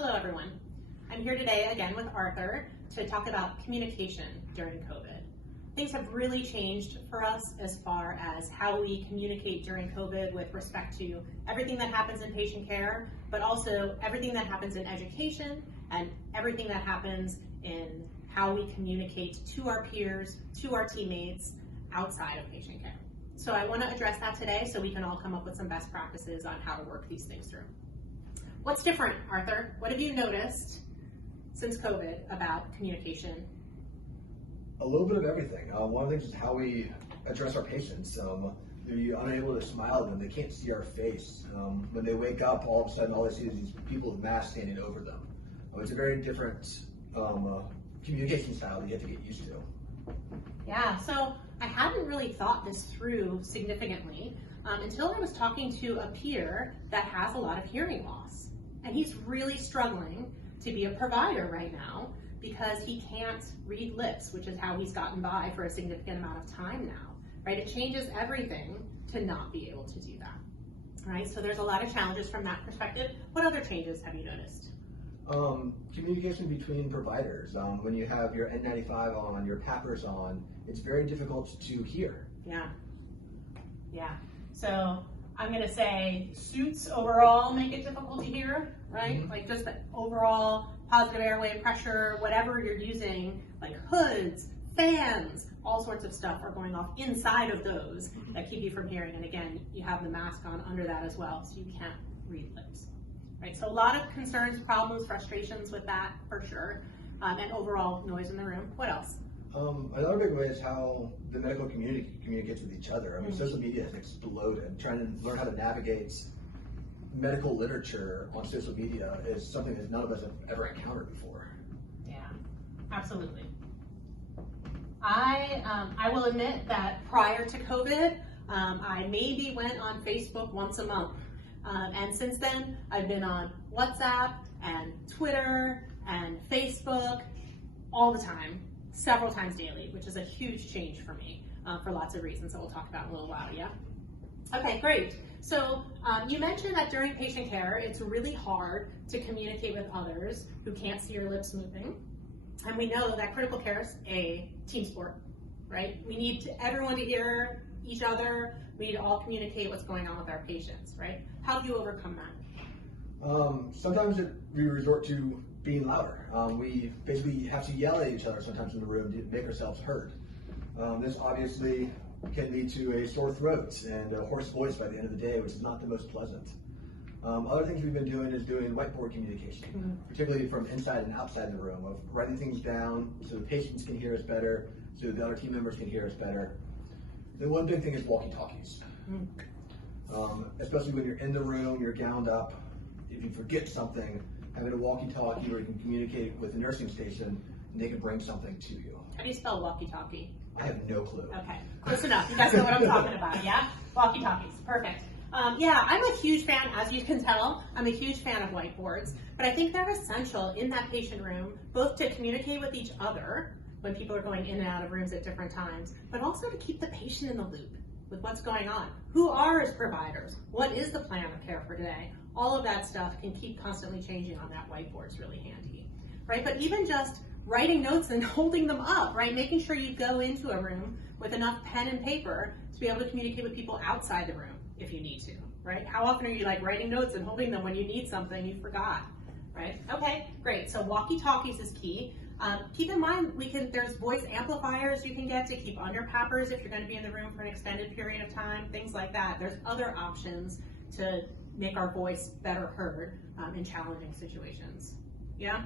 Hello everyone. I'm here today again with Arthur to talk about communication during COVID. Things have really changed for us as far as how we communicate during COVID with respect to everything that happens in patient care, but also everything that happens in education and everything that happens in how we communicate to our peers, to our teammates outside of patient care. So I want to address that today so we can all come up with some best practices on how to work these things through. What's different, Arthur? What have you noticed since COVID about communication? A little bit of everything. One of the things is how we address our patients. They're unable to smile at them. They can't see our face. When they wake up, all of a sudden, all they see is these people with masks standing over them. It's a very different communication style that you have to get used to. Yeah, so I hadn't really thought this through significantly until I was talking to a peer that has a lot of hearing loss. And he's really struggling to be a provider right now because he can't read lips, which is how he's gotten by for a significant amount of time now, right? It changes everything to not be able to do that, right? So there's a lot of challenges from that perspective. What other changes have you noticed? Communication between providers. When you have your N95 on, your PAPRs on, it's very difficult to hear. Yeah. So I'm going to say suits overall make it difficult to hear, right? Mm-hmm. Like just the overall positive airway pressure, whatever you're using, like hoods, fans, all sorts of stuff are going off inside of those that keep you from hearing. And again, you have the mask on under that as well, so you can't read lips, right? So a lot of concerns, problems, frustrations with that for sure, and overall noise in the room. What else? Another big way is how the medical community communicates with each other. I mean, social media has exploded. Trying to learn how to navigate medical literature on social media is something that none of us have ever encountered before. Yeah, absolutely. I will admit that prior to COVID, I maybe went on Facebook once a month. And since then, I've been on WhatsApp and Twitter and Facebook all the time, several times daily, which is a huge change for me for lots of reasons that we'll talk about in a little while, yeah? Okay, great. So you mentioned that during patient care, it's really hard to communicate with others who can't see your lips moving. And we know that critical care is a team sport, right? We need everyone to hear each other. We need to all communicate what's going on with our patients, right? How do you overcome that? Sometimes we resort to being louder. We basically have to yell at each other sometimes in the room to make ourselves heard. This obviously can lead to a sore throat and a hoarse voice by the end of the day, which is not the most pleasant. Other things we've been doing is doing whiteboard communication, particularly from inside and outside the room, of writing things down so the patients can hear us better, so the other team members can hear us better. The one big thing is walkie talkies. Especially when you're in the room, you're gowned up. If you forget something, having a walkie-talkie where you can communicate with the nursing station and they can bring something to you. How do you spell walkie-talkie? I have no clue. Okay, close enough. You guys know what I'm talking about, yeah? Walkie-talkies, perfect. Yeah, I'm a huge fan, as you can tell, I'm a huge fan of whiteboards, but I think they're essential in that patient room, both to communicate with each other when people are going in and out of rooms at different times, but also to keep the patient in the loop with what's going on. Who are his providers? What is the plan of care for today? All of that stuff can keep constantly changing on that whiteboard. It's really handy, right? But even just writing notes and holding them up, right? Making sure you go into a room with enough pen and paper to be able to communicate with people outside the room if you need to, right? How often are you like writing notes and holding them when you need something you forgot, right? Okay, great. So walkie-talkies is key. Keep in mind, there's voice amplifiers you can get to keep under PAPRs if you're going to be in the room for an extended period of time, things like that. There's other options to make our voice better heard in challenging situations. Yeah?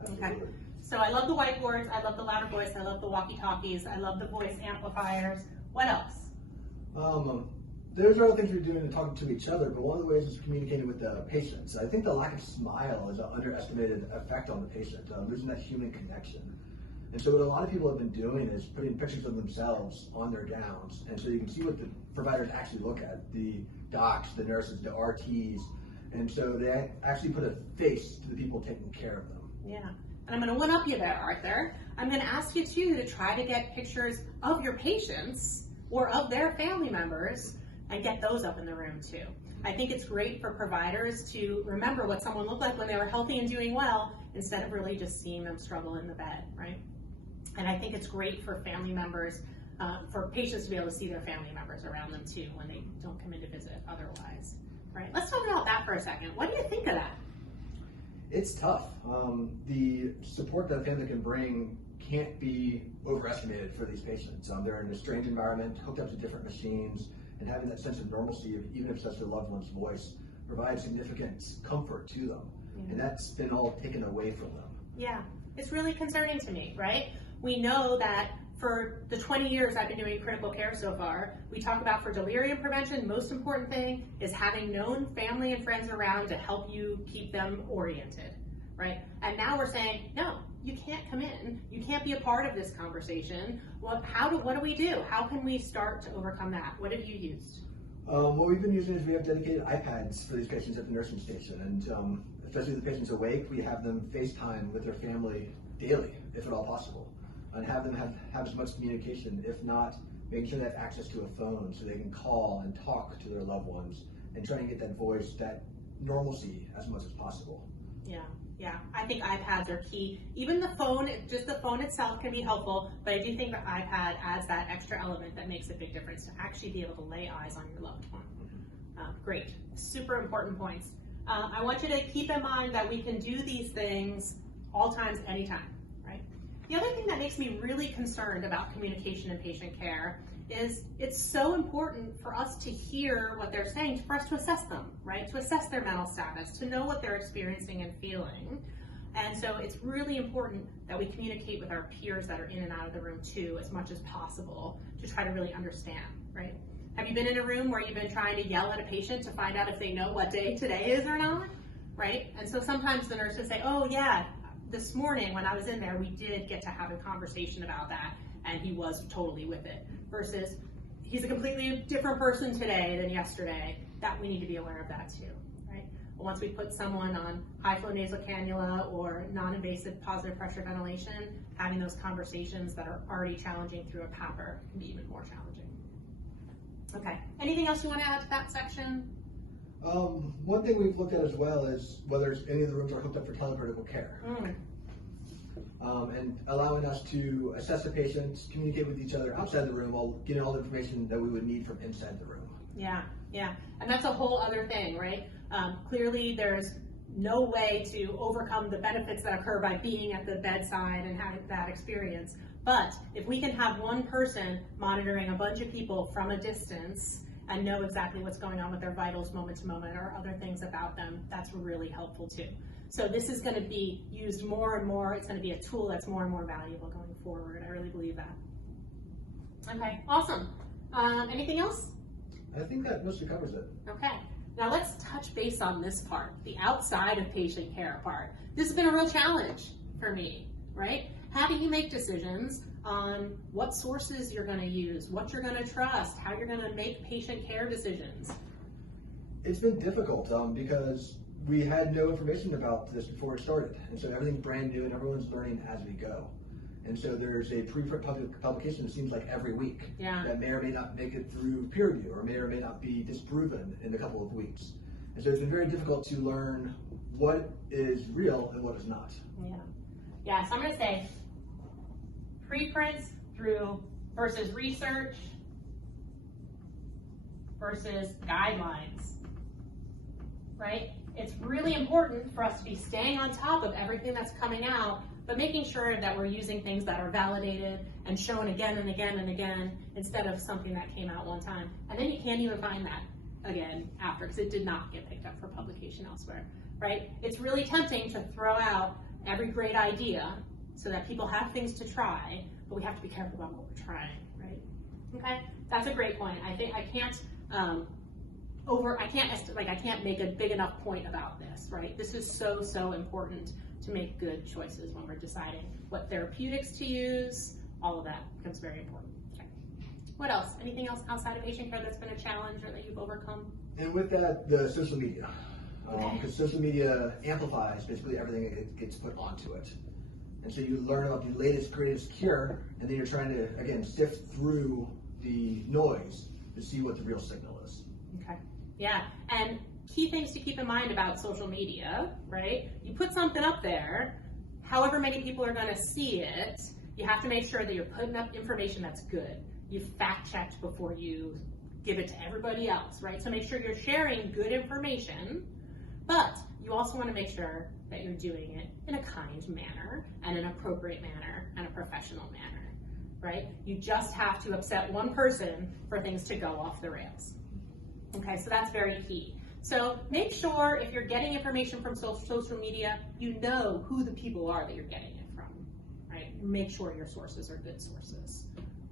Absolutely. Okay. So I love the whiteboards, I love the louder voice, I love the walkie-talkies, I love the voice amplifiers. What else? There's other things we're doing to talk to each other, but one of the ways is communicating with the patients. I think the lack of smile is an underestimated effect on the patient, losing that human connection. And so what a lot of people have been doing is putting pictures of themselves on their gowns, and so you can see what the providers actually look at, the docs, the nurses, the RTs, and so they actually put a face to the people taking care of them. Yeah, and I'm going to one-up you there, Arthur. I'm going to ask you too to try to get pictures of your patients or of their family members and get those up in the room too. I think it's great for providers to remember what someone looked like when they were healthy and doing well, instead of really just seeing them struggle in the bed, right? And I think it's great for family members, for patients to be able to see their family members around them too when they don't come in to visit otherwise, right? Let's talk about that for a second. What do you think of that? It's tough. The support that a family can bring can't be overestimated for these patients. They're in a strange environment, hooked up to different machines, and having that sense of normalcy, even if it's just their loved one's voice, provides significant comfort to them. Yeah. And that's been all taken away from them. Yeah, it's really concerning to me, right? We know that for the 20 years I've been doing critical care so far, we talk about for delirium prevention, most important thing is having known family and friends around to help you keep them oriented, right? And now we're saying, no, you can't come in. You can't be a part of this conversation. What do we do? How can we start to overcome that? What have you used? What we've been using is we have dedicated iPads for these patients at the nursing station. And especially if the patient's awake, we have them FaceTime with their family daily, if at all possible. And have them have as much communication, if not making sure they have access to a phone so they can call and talk to their loved ones and try and get that voice, that normalcy as much as possible. Yeah, I think iPads are key. Even the phone, just the phone itself can be helpful, but I do think the iPad adds that extra element that makes a big difference to actually be able to lay eyes on your loved one. Great, super important points. I want you to keep in mind that we can do these things all times, anytime, right? The other thing that makes me really concerned about communication in patient care is it's so important for us to hear what they're saying, for us to assess them, right? To assess their mental status, to know what they're experiencing and feeling. And so it's really important that we communicate with our peers that are in and out of the room too, as much as possible, to try to really understand, right? Have you been in a room where you've been trying to yell at a patient to find out if they know what day today is or not, right? And so sometimes the nurses say, oh yeah, this morning when I was in there, we did get to have a conversation about that, and he was totally with it. Versus, he's a completely different person today than yesterday. That we need to be aware of that too, right? Once we put someone on high flow nasal cannula or non-invasive positive pressure ventilation, having those conversations that are already challenging through a PAPR can be even more challenging. Okay, anything else you want to add to that section? One thing we've looked at as well is whether any of the rooms are hooked up for telecritical care. And allowing us to assess the patients, communicate with each other outside the room while getting all the information that we would need from inside the room. Yeah, and that's a whole other thing, right? Clearly there's no way to overcome the benefits that occur by being at the bedside and having that experience. But if we can have one person monitoring a bunch of people from a distance and know exactly what's going on with their vitals moment to moment or other things about them, that's really helpful too. So this is going to be used more and more. It's going to be a tool that's more and more valuable going forward. I really believe that. Okay, awesome. Anything else? I think that mostly covers it. Okay, now let's touch base on this part, the outside of patient care part. This has been a real challenge for me, right? How do you make decisions on what sources you're going to use, what you're going to trust, how you're going to make patient care decisions? It's been difficult because we had no information about this before it started. And so everything's brand new and everyone's learning as we go. And so there's a preprint publication, it seems like every week, that may or may not make it through peer review or may not be disproven in a couple of weeks. And so it's been very difficult to learn what is real and what is not. Yeah, so I'm going to say preprints through versus research versus guidelines, right? It's really important for us to be staying on top of everything that's coming out, but making sure that we're using things that are validated and shown again and again and again instead of something that came out one time. And then you can't even find that again after because it did not get picked up for publication elsewhere, right? It's really tempting to throw out every great idea so that people have things to try, but we have to be careful about what we're trying, right? Okay, that's a great point. I think I can't make a big enough point about this, right? This is so important to make good choices when we're deciding what therapeutics to use. All of that becomes very important. Okay. What else? Anything else outside of patient care that's been a challenge or that you've overcome? And with that, the social media. Because social media amplifies basically everything it gets put onto it. And so you learn about the latest, greatest cure, and then you're trying to, again, sift through the noise to see what the real signal is. Okay. Yeah, and key things to keep in mind about social media, right? You put something up there, however many people are going to see it, you have to make sure that you're putting up information that's good. You've fact-checked before you give it to everybody else, right? So make sure you're sharing good information, but you also want to make sure that you're doing it in a kind manner and an appropriate manner and a professional manner, right? You just have to upset one person for things to go off the rails. Okay, so that's very key. So make sure if you're getting information from social media, you know who the people are that you're getting it from, right? Make sure your sources are good sources.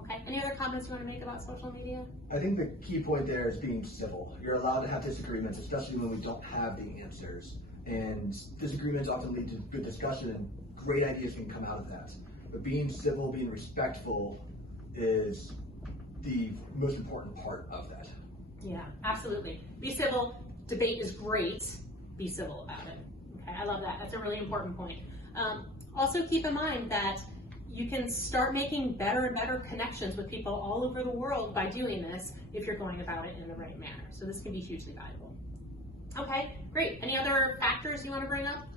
Okay, any other comments you want to make about social media? I think the key point there is being civil. You're allowed to have disagreements, especially when we don't have the answers. And disagreements often lead to good discussion, and great ideas can come out of that. But being civil, being respectful is the most important part of that. Yeah, absolutely. Be civil. Debate is great. Be civil about it. Okay, I love that. That's a really important point. Also keep in mind that you can start making better and better connections with people all over the world by doing this if you're going about it in the right manner. So this can be hugely valuable. Okay, great. Any other factors you want to bring up?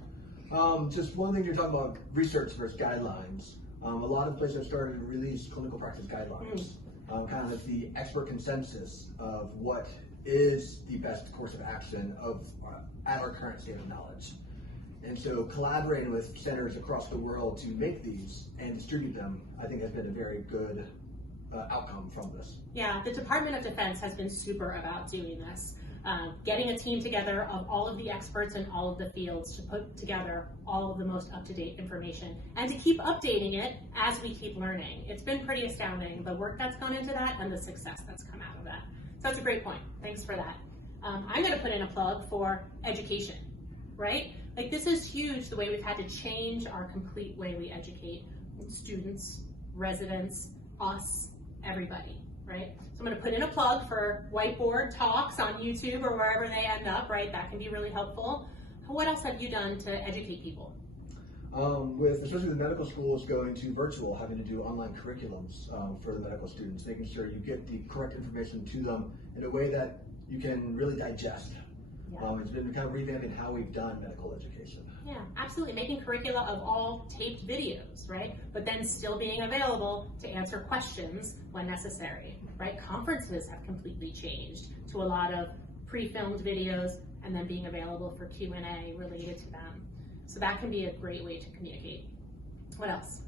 Just one thing, you're talking about research versus guidelines. A lot of places have started to release clinical practice guidelines, kind of the expert consensus of what is the best course of action at our current state of knowledge. And so collaborating with centers across the world to make these and distribute them, I think has been a very good outcome from this. Yeah, the Department of Defense has been super about doing this. Getting a team together of all of the experts in all of the fields to put together all of the most up-to-date information and to keep updating it as we keep learning. It's been pretty astounding, the work that's gone into that and the success that's come out of that. So that's a great point. Thanks for that. I'm going to put in a plug for education, right? Like, this is huge, the way we've had to change our complete way we educate students, residents, us, everybody, right? So I'm going to put in a plug for whiteboard talks on YouTube or wherever they end up, right? That can be really helpful. What else have you done to educate people? Especially the medical schools going to virtual, having to do online curriculums for the medical students, making sure you get the correct information to them in a way that you can really digest. Yeah. It's been kind of revamping how we've done medical education. Yeah, absolutely. Making curricula of all taped videos, right? But then still being available to answer questions when necessary, right? Conferences have completely changed to a lot of pre-filmed videos and then being available for Q&A related to them. So that can be a great way to communicate. What else?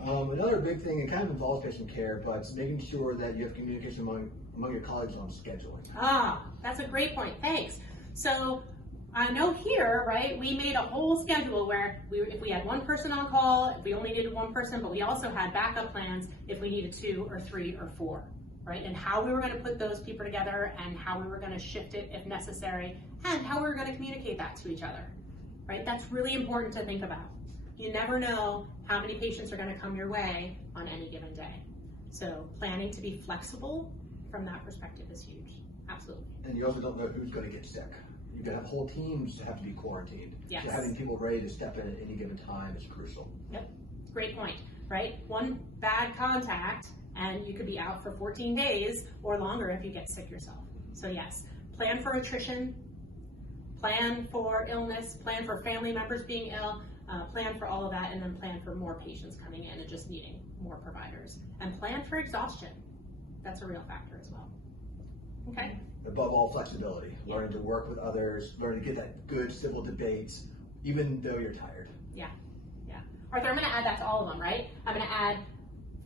Another big thing, it kind of involves patient care, but it's making sure that you have communication among your colleagues on scheduling. Ah, that's a great point. Thanks. So I know here, right, we made a whole schedule where if we had one person on call, if we only needed one person, but we also had backup plans if we needed 2 or 3 or 4, right? And how we were going to put those people together and how we were going to shift it if necessary and how we were going to communicate that to each other, right? That's really important to think about. You never know how many patients are going to come your way on any given day. So planning to be flexible from that perspective is huge. Absolutely. And you also don't know who's going to get sick. You can have whole teams that have to be quarantined. Yes. So having people ready to step in at any given time is crucial. Yep, great point, right? One bad contact and you could be out for 14 days or longer if you get sick yourself. So yes, plan for attrition, plan for illness, plan for family members being ill, plan for all of that, and then plan for more patients coming in and just needing more providers. And plan for exhaustion. That's a real factor as well. Okay. Above all, flexibility. Yeah. Learning to work with others, learning to get that good civil debate, even though you're tired. Yeah, yeah. Arthur, I'm going to add that to all of them, right? I'm going to add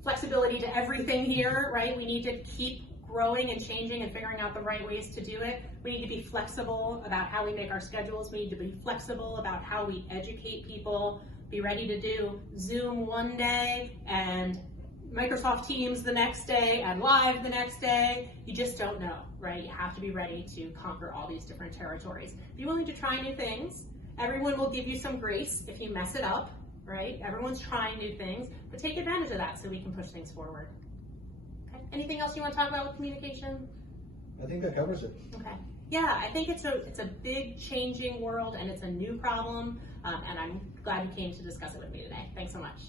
flexibility to everything here, right? We need to keep growing and changing and figuring out the right ways to do it. We need to be flexible about how we make our schedules. We need to be flexible about how we educate people. Be ready to do Zoom one day and Microsoft Teams the next day and live the next day. You just don't know, right? You have to be ready to conquer all these different territories. Be willing to try new things. Everyone will give you some grace if you mess it up, right? Everyone's trying new things, but take advantage of that so we can push things forward. Okay. Anything else you want to talk about with communication? I think that covers it. Okay. Yeah, I think it's a big changing world and it's a new problem, and I'm glad you came to discuss it with me today. Thanks so much.